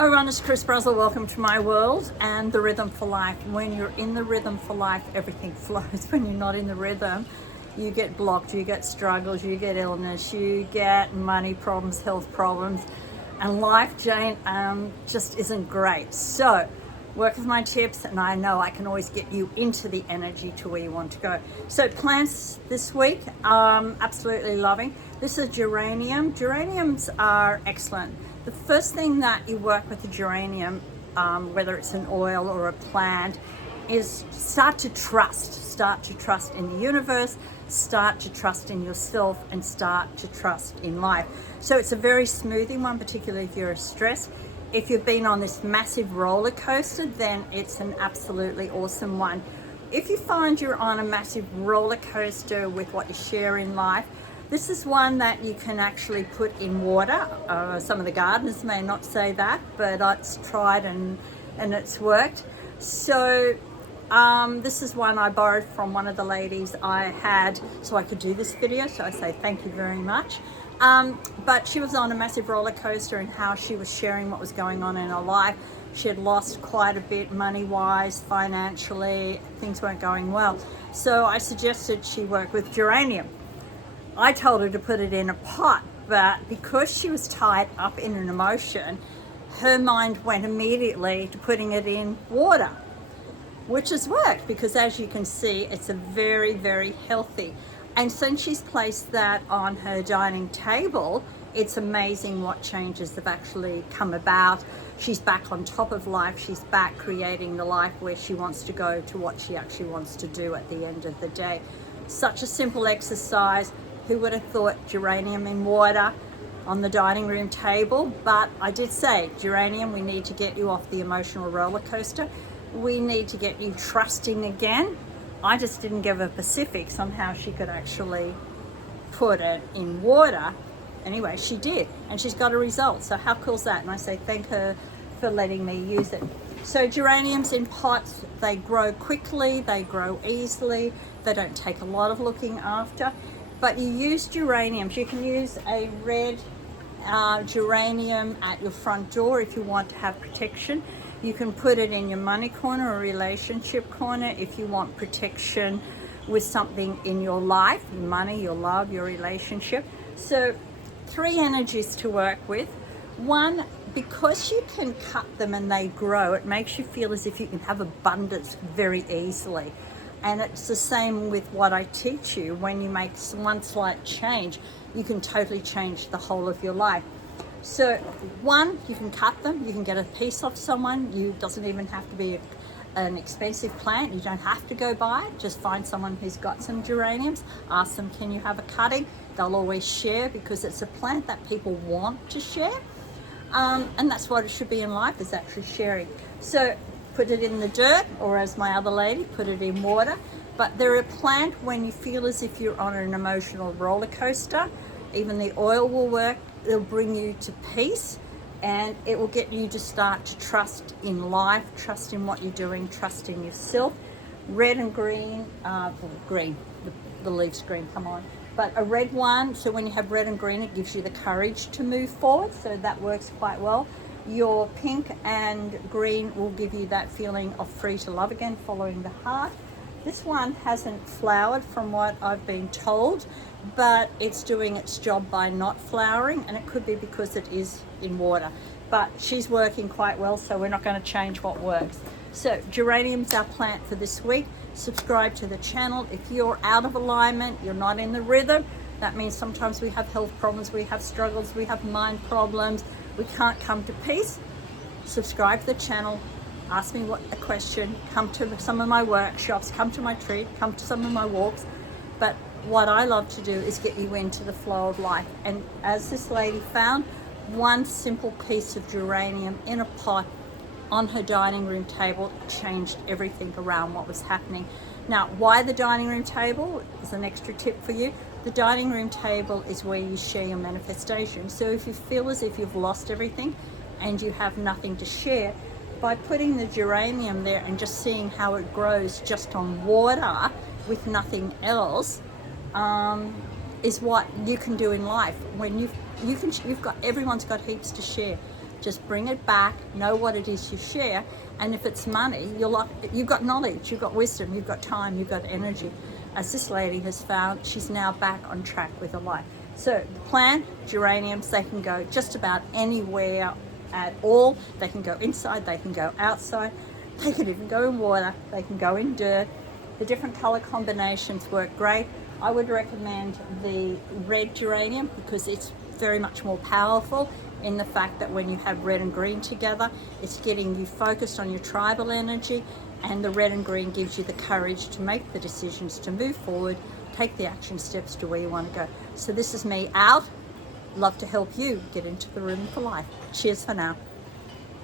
Hi everyone, it's Brazel. Welcome to my world and the rhythm for life. When you're in the rhythm for life, everything flows. When you're not in the rhythm, you get blocked, you get struggles, you get illness, you get money problems, health problems, and life, Jane, just isn't great. So work with my tips and I know I can always get you into the energy to where you want to go. So plants this week, absolutely loving. This is geranium. Geraniums are excellent. The first thing that you work with a geranium, whether it's an oil or a plant, is start to trust in the universe, start to trust in yourself, and start to trust in life. So it's a very smoothing one, particularly if you're stressed. If you've been on this massive roller coaster, then it's an absolutely awesome one. If you find you're on a massive roller coaster with what you share in life, this is one that you can actually put in water. Some of the gardeners may not say that, but it's tried and it's worked. So this is one I borrowed from one of the ladies I had so I could do this video. So I say thank you very much. But she was on a massive roller coaster and how she was sharing what was going on in her life. She had lost quite a bit money-wise, financially, things weren't going well. So I suggested she work with geranium. I told her to put it in a pot, but because she was tied up in an emotion, her mind went immediately to putting it in water, which has worked because as you can see, it's a very, very healthy. And since she's placed that on her dining table, it's amazing what changes have actually come about. She's back on top of life. She's back creating the life where she wants to go to what she actually wants to do at the end of the day. Such a simple exercise. Who would have thought geranium in water on the dining room table? But I did say, geranium, we need to get you off the emotional roller coaster. We need to get you trusting again. I just didn't give her specifics on how she could actually put it in water. Anyway, she did, and she's got a result. So how cool is that? And I say thank her for letting me use it. So geraniums in pots, they grow quickly, they grow easily, they don't take a lot of looking after. But you use geraniums. You can use a red geranium at your front door if you want to have protection. You can put it in your money corner or relationship corner if you want protection with something in your life, your money, your love, your relationship. So 3 energies to work with. One, because you can cut them and they grow, it makes you feel as if you can have abundance very easily. And it's the same with what I teach you. When you make one slight change, you can totally change the whole of your life. So one, you can cut them, you can get a piece off someone. You doesn't even have to be an expensive plant. You don't have to go buy it. Just find someone who's got some geraniums, ask them, can you have a cutting? They'll always share because it's a plant that people want to share. And that's what it should be in life, is actually sharing. So put it in the dirt, or as my other lady, put it in water. But they're a plant when you feel as if you're on an emotional roller coaster. Even the oil will work. It'll bring you to peace, and it will get you to start to trust in life, trust in what you're doing, trust in yourself. Red and green, green, the leaves green, come on. But a red one, so when you have red and green, it gives you the courage to move forward. So that works quite well. Your pink and green will give you that feeling of free to love again, following the heart. This one hasn't flowered from what I've been told, but it's doing its job by not flowering, and it could be because it is in water. But she's working quite well, so we're not going to change what works. So geranium's our plant for this week. Subscribe to the channel. If you're out of alignment, you're not in the rhythm, that means sometimes we have health problems, we have struggles, we have mind problems, we can't come to peace. Subscribe to the channel, ask me a question, come to some of my workshops, come to my retreat, come to some of my walks. But what I love to do is get you into the flow of life. And as this lady found, one simple piece of geranium in a pot on her dining room table changed everything around what was happening. Now, why the dining room table is an extra tip for you. The dining room table is where you share your manifestation. So if you feel as if you've lost everything and you have nothing to share, by putting the geranium there and just seeing how it grows just on water with nothing else, is what you can do in life. When you've got, everyone's got heaps to share. Just bring it back, know what it is you share, and if it's money, you've got knowledge, you've got wisdom, you've got time, you've got energy. As this lady has found, she's now back on track with her life. So the plant, geraniums, they can go just about anywhere at all. They can go inside, they can go outside, they can even go in water, they can go in dirt. The different color combinations work great. I would recommend the red geranium because it's very much more powerful in the fact that when you have red and green together, it's getting you focused on your tribal energy, and the red and green gives you the courage to make the decisions, to move forward, take the action steps to where you want to go. So this is me out. Love to help you get into the rhythm for life. Cheers for now.